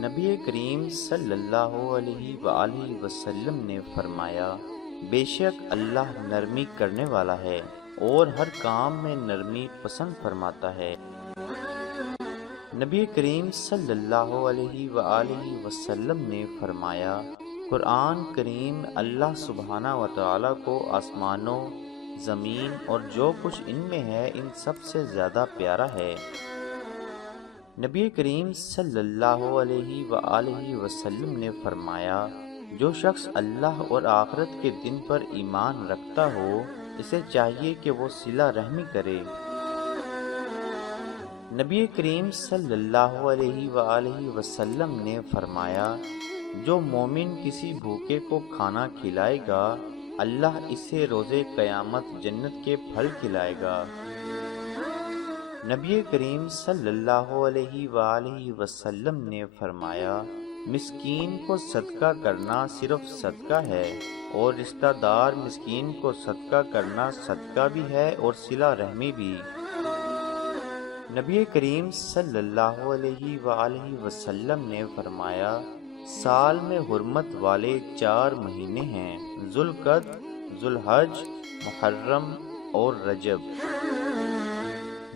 نبی کریم صلی اللہ علیہ وآلہ وسلم نے فرمایا، بے شک اللہ نرمی کرنے والا ہے اور ہر کام میں نرمی پسند فرماتا ہے۔ نبی کریم صلی اللہ علیہ وآلہ وسلم نے فرمایا، قرآن کریم اللہ سبحانہ و تعالیٰ کو آسمانوں، زمین اور جو کچھ ان میں ہے ان سب سے زیادہ پیارا ہے۔ نبی کریم صلی اللہ علیہ وآلہ وسلم نے فرمایا، جو شخص اللہ اور آخرت کے دن پر ایمان رکھتا ہو اسے چاہیے کہ وہ صلہ رحمی کرے۔ نبی کریم صلی اللہ علیہ وآلہ وسلم نے فرمایا، جو مومن کسی بھوکے کو کھانا کھلائے گا اللہ اسے روز قیامت جنت کے پھل کھلائے گا۔ نبی کریم صلی اللہ علیہ وآلہ وسلم نے فرمایا، مسکین کو صدقہ کرنا صرف صدقہ ہے اور رشتہ دار مسکین کو صدقہ کرنا صدقہ بھی ہے اور صلہ رحمی بھی۔ نبی کریم صلی اللہ علیہ وآلہ وسلم نے فرمایا، سال میں حرمت والے 4 مہینے ہیں، ذوالقعدہ، ذوالحج، محرم اور رجب۔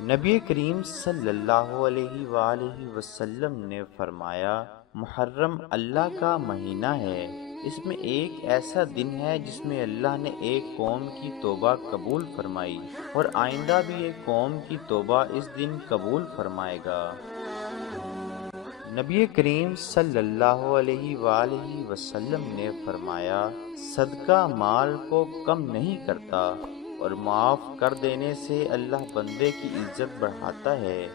نبی کریم صلی اللہ علیہ وآلہ وسلم نے فرمایا، محرم اللہ کا مہینہ ہے، اس میں ایک ایسا دن ہے جس میں اللہ نے ایک قوم کی توبہ قبول فرمائی اور آئندہ بھی ایک قوم کی توبہ اس دن قبول فرمائے گا۔ نبی کریم صلی اللہ علیہ وآلہ وسلم نے فرمایا، صدقہ مال کو کم نہیں کرتا اور معاف کر دینے سے اللہ بندے کی عزت بڑھاتا ہے۔